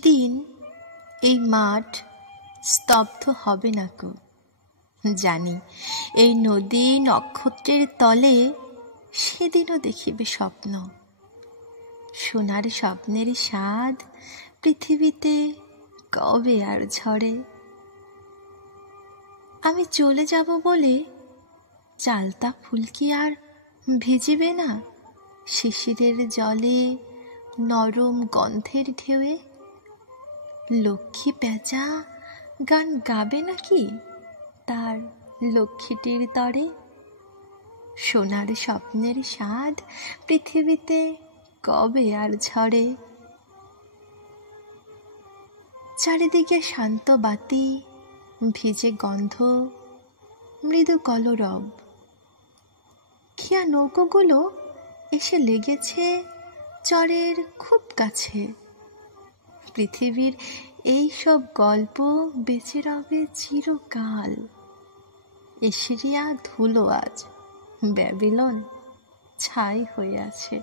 বেশিদিন এই মাঠ স্তব্ধ হবে না কো। জানি এই নদী নক্ষত্রের তলে সেদিনও দেখিবে স্বপ্ন। সোনার স্বপ্নের স্বাদ পৃথিবীতে কবে আর ঝরে। আমি চলে যাব বলে চালতা ফুল কি আর ভিজিবে না শিশিরের জলে নরম গন্ধের ঢেউয়ে? লক্ষ্মী পেঁচা গান গাবে নাকি তার লক্ষ্মীটির তরে? সোনার স্বপ্নের স্বাদ পৃথিবীতে কবে আর ঝরে। চারিদিকে শান্ত বাতি, ভিজে গন্ধ, মৃদু কলরব। খিয়া নৌকোগুলো এসে লেগেছে চরের খুব কাছে। পৃথিবীর এই সব গল্প বেঁচে রবে চিরকাল। এশিরিয়া ধুলো আজ, ব্যাবিলন ছাই হয়ে আছে।